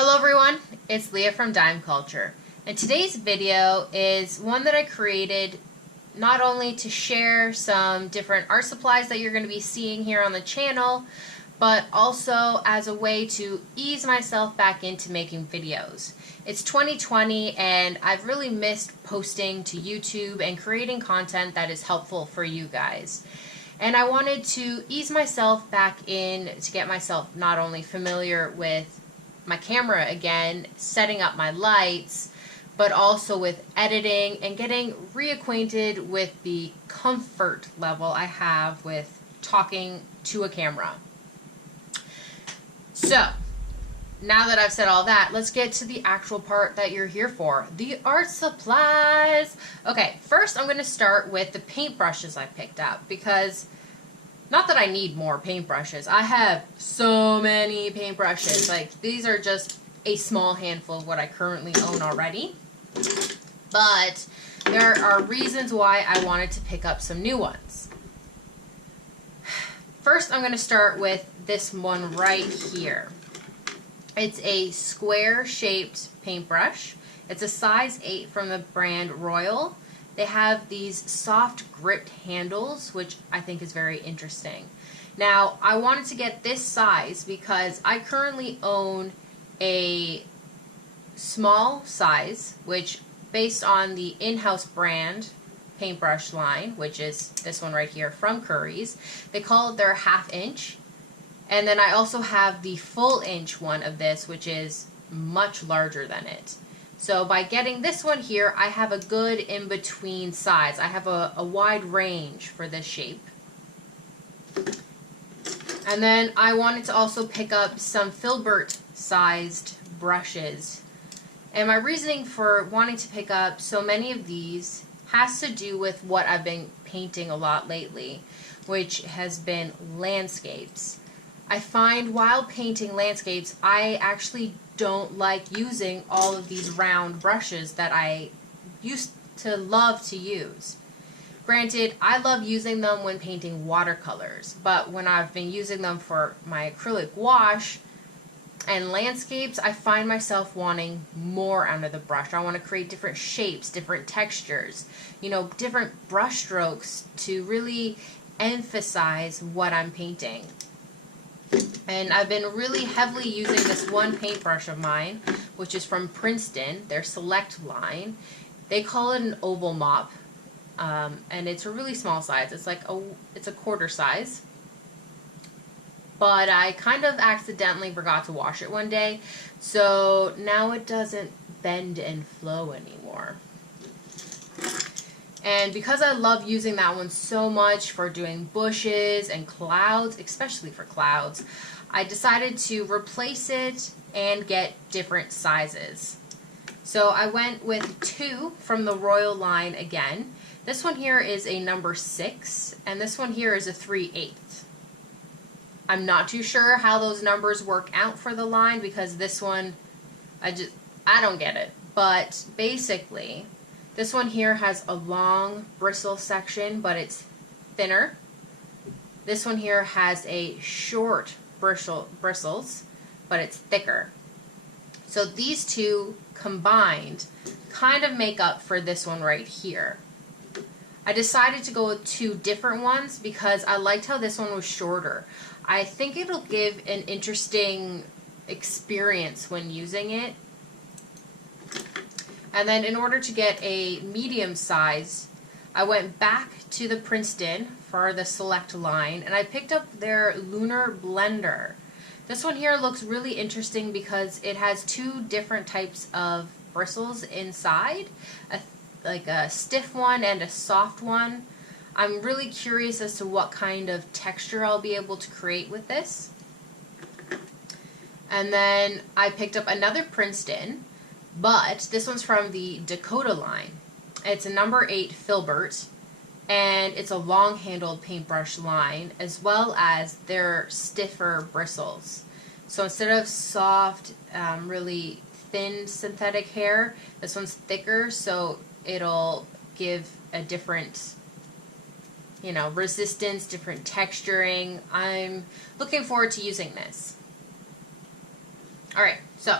Hello everyone, it's Leah from Dime Culture, and today's video is one that I created not only to share some different art supplies that you're going to be seeing here on the channel, but also as a way to ease myself back into making videos. It's 2020 and I've really missed posting to YouTube and creating content that is helpful for you guys. And I wanted to ease myself back in to get myself not only familiar with my camera again, setting up my lights, but also with editing and getting reacquainted with the comfort level I have with talking to a camera. So, now that I've said all that, let's get to the actual part that you're here for, the art supplies. Okay, first I'm going to start with the paintbrushes I picked up because not that I need more paintbrushes. I have so many paintbrushes. Like, these are just a small handful of what I currently own already. But there are reasons why I wanted to pick up some new ones. First, I'm going to start with this one right here. It's a square-shaped paintbrush. It's a size 8 from the brand Royal. They have these soft gripped handles, which I think is very interesting. Now, I wanted to get this size because I currently own a small size, which based on the in-house brand paintbrush line, which is this one right here from Curry's, they call it their 1/2 inch. And then I also have the full inch one of this, which is much larger than it. So by getting this one here, I have a good in-between size. I have a wide range for this shape. And then I wanted to also pick up some filbert-sized brushes. And my reasoning for wanting to pick up so many of these has to do with what I've been painting a lot lately, which has been landscapes. I find while painting landscapes, I actually don't like using all of these round brushes that I used to love to use. Granted, I love using them when painting watercolors, but when I've been using them for my acrylic wash and landscapes, I find myself wanting more out of the brush. I want to create different shapes, different textures, different brush strokes to really emphasize what I'm painting. And I've been really heavily using this one paintbrush of mine, which is from Princeton, their Select line. They call it an oval mop, and it's a really small size. It's like it's a quarter size. But I kind of accidentally forgot to wash it one day, so now it doesn't bend and flow anymore. And because I love using that one so much for doing bushes and clouds, especially for clouds, I decided to replace it and get different sizes. So I went with 2 from the Royal line again. This one here is a number 6, and this one here is a 3/8. I'm not too sure how those numbers work out for the line because this one, I don't get it. But basically, this one here has a long bristle section, but it's thinner. This one here has a short bristles, but it's thicker. So these two combined kind of make up for this one right here. I decided to go with 2 different ones because I liked how this one was shorter. I think it'll give an interesting experience when using it. And then in order to get a medium size, I went back to the Princeton for the Select line, and I picked up their Lunar Blender. This one here looks really interesting because it has 2 different types of bristles inside, like a stiff one and a soft one. I'm really curious as to what kind of texture I'll be able to create with this. And then I picked up another Princeton, but this one's from the Dakota line. It's a number 8 filbert, and it's a long-handled paintbrush line, as well as their stiffer bristles. So instead of soft, really thin synthetic hair, this one's thicker, so it'll give a different, resistance, different texturing. I'm looking forward to using this. Alright, so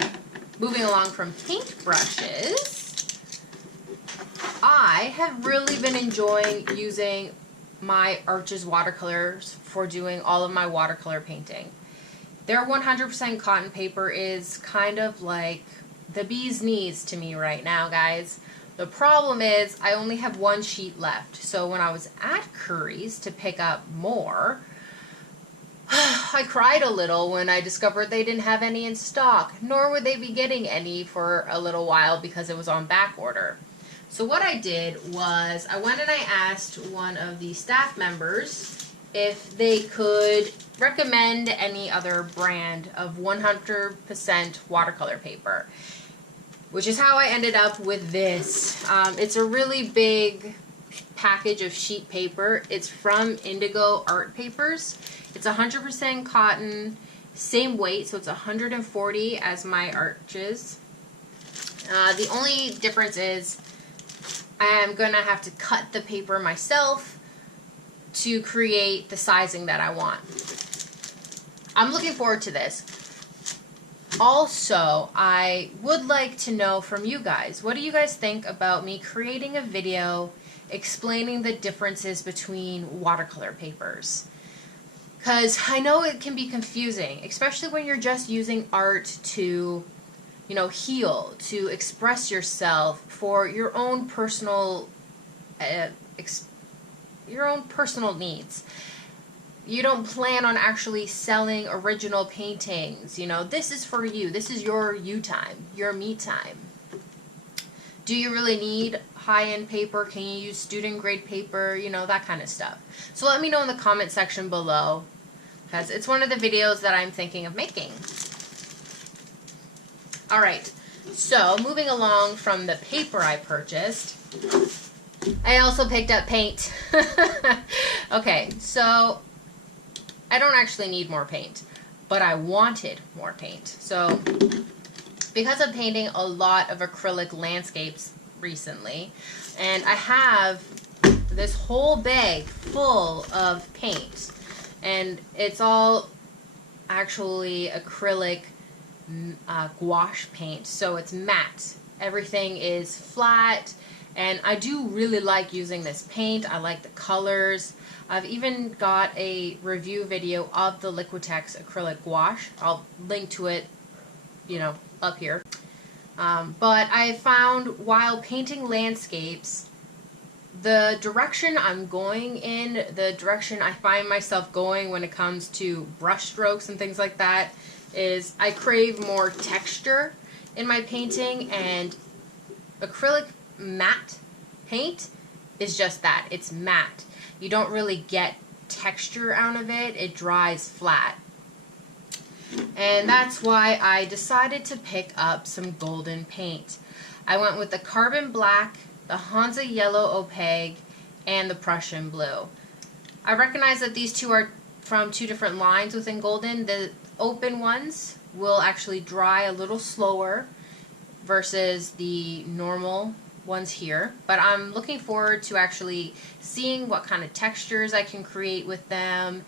moving along from paintbrushes, I have really been enjoying using my Arches watercolors for doing all of my watercolor painting. Their 100% cotton paper is kind of like the bee's knees to me right now, guys. The problem is I only have one sheet left, so when I was at Curry's to pick up more, I cried a little when I discovered they didn't have any in stock, nor would they be getting any for a little while because it was on back order. So what I did was I went and I asked one of the staff members if they could recommend any other brand of 100% watercolor paper, which is how I ended up with this. It's a really big package of sheet paper. It's from Indigo Art Papers. It's 100% cotton, same weight, so it's 140 as my Arches. The only difference is I am going to have to cut the paper myself to create the sizing that I want. I'm looking forward to this. Also, I would like to know from you guys, what do you guys think about me creating a video explaining the differences between watercolor papers? Because I know it can be confusing, especially when you're just using art to, you know, heal, to express yourself for your own personal needs. You don't plan on actually selling original paintings. You know, this is for you. This is your you time, your me time. Do you really need high-end paper? Can you use student grade paper? You know, that kind of stuff. So let me know in the comment section below, because it's one of the videos that I'm thinking of making. Alright, so moving along from the paper I purchased, I also picked up paint. Okay, so I don't actually need more paint, but I wanted more paint. So because I'm painting a lot of acrylic landscapes recently, and I have this whole bag full of paint, and it's all actually acrylic gouache paint, so it's matte. Everything is flat, and I do really like using this paint. I like the colors. I've even got a review video of the Liquitex acrylic gouache. I'll link to it, you know, up here. But I found while painting landscapes, the direction I'm going in, the direction I find myself going when it comes to brush strokes and things like that, is I crave more texture in my painting, and acrylic matte paint is just that. It's matte. You don't really get texture out of it. It dries flat. And that's why I decided to pick up some golden paint. I went with the Carbon Black, the Hansa Yellow Opaque, and the Prussian Blue. I recognize that these two are from two different lines within golden. The open ones will actually dry a little slower versus the normal ones here, but I'm looking forward to actually seeing what kind of textures I can create with them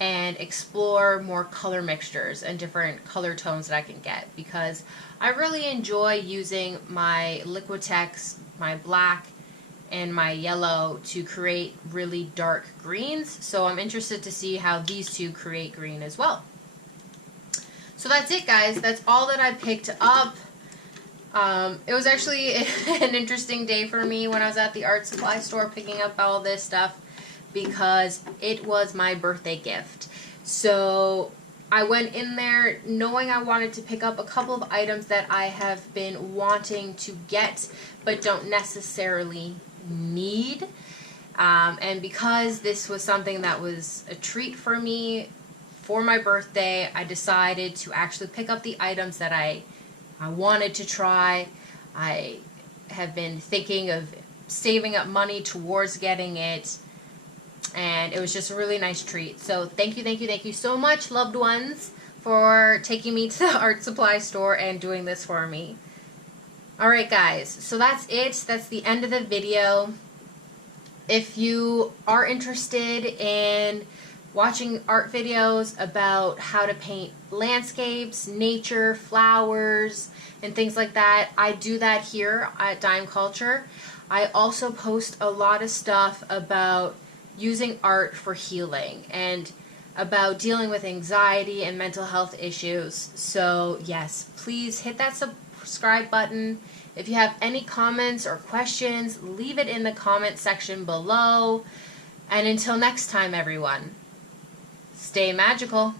and explore more color mixtures and different color tones that I can get, because I really enjoy using my Liquitex, my black, and my yellow to create really dark greens, so I'm interested to see how these two create green as well. So that's it, guys. That's all that I picked up. It was actually an interesting day for me when I was at the art supply store picking up all this stuff, because it was my birthday gift. So I went in there knowing I wanted to pick up a couple of items that I have been wanting to get but don't necessarily need. And because this was something that was a treat for me for my birthday, I decided to actually pick up the items that I wanted to try. I have been thinking of saving up money towards getting it, and it was just a really nice treat. So thank you so much, loved ones, for taking me to the art supply store and doing this for me. Alright guys, so that's it. That's the end of the video. If you are interested in watching art videos about how to paint landscapes, nature, flowers, and things like that. I do that here at Dime Culture. I also post a lot of stuff about using art for healing and about dealing with anxiety and mental health issues. So yes, please hit that subscribe button. If you have any comments or questions, leave it in the comment section below. And until next time, everyone, stay magical.